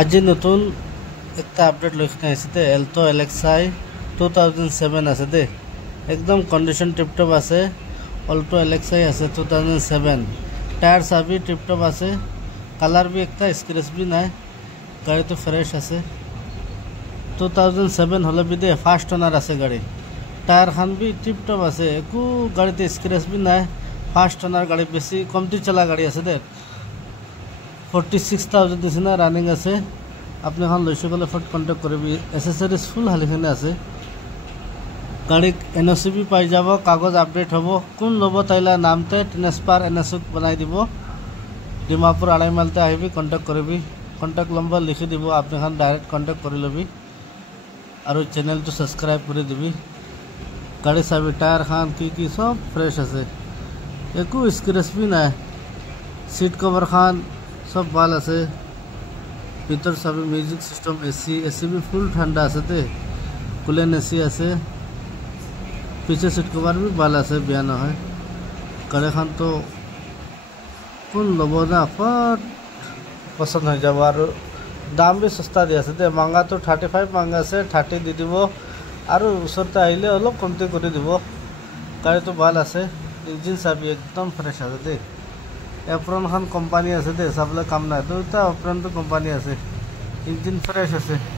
আজি নতুন একটা আপডেট লক্ষ্য আছে এলটো এলেক্সাই 2007 আছে দে একদম কন্ডিশন টিপটপ আছে অল্টো এলেক্সাই আছে 2007 টায়ার সাবি টিপটপ আছে কালার भी একটা স্ক্র্যাচ भी নাই গাড়ি তো ফ্রেশ আছে 2007 হলে भी দে ফার্স্ট ওনার আছে গাড়ি টায়ার খান भी টিপটপ আছে একু গাড়িতে স্ক্র্যাচ भी নাই ফার্স্ট ওনার গাড়ি বেশি কমতি চলা গাড়ি আছে দে 46,000 নিচিনা রানিং আছে আপনি এখন লৈছে গ'লে ফট কণ্টেক্ট কৰিবি এসেসরিজ ফুল হালিখানে আছে গাড়ী এনওসি भी পাই যাব কাগজ আপডেট হ'ব কোন ল'ব তাইলা নামতে ট্রান্সফার এনএসও বনাই দিব ডিমাপুর আড়াই মাইলতে আহিবি কণ্টেক্ট কৰিবি কণ্টেক্ট নম্বৰ লিখি দিব আপনি এখন ডাইৰেক্ট কণ্টেক্ট কৰি ল'বি আৰু চ্যানেলটো সাবস্ক্ৰাইব কৰি দিবি গাড়ী চাবি টায়ার খান কি সব ফ্রেশ আছে একো স্ক্র্যাচ भी নাই সিট কভার খান सब ভাল আছে ভিতর সব মিউজিক সিস্টেম এসি भी ফুল ঠান্ডা আছে তে কুলেন এসি আছে পিছে সিট কভার भी ভাল আছে বেয়া নহয় গাড়ীখন তো কোন ল'ব না ফট পছন্দ হৈ যাব আৰু দাম भी সস্তা দি আছে তে মাঙ্গা তো 35 মাঙ্গা আছে 30 দি দিব আৰু ওচৰতে আহিলে অলপ কমতে কৰি দিব গাড়ী তো ভাল আছে ইঞ্জিন চাবি একদম ফ্রেশ আছে তে এপ্রন খান কোম্পানি আছে দে সাবলে কাম নাই দুটা এপ্রন তো কোম্পানি আছে ইঞ্জিন ফ্রেশ আছে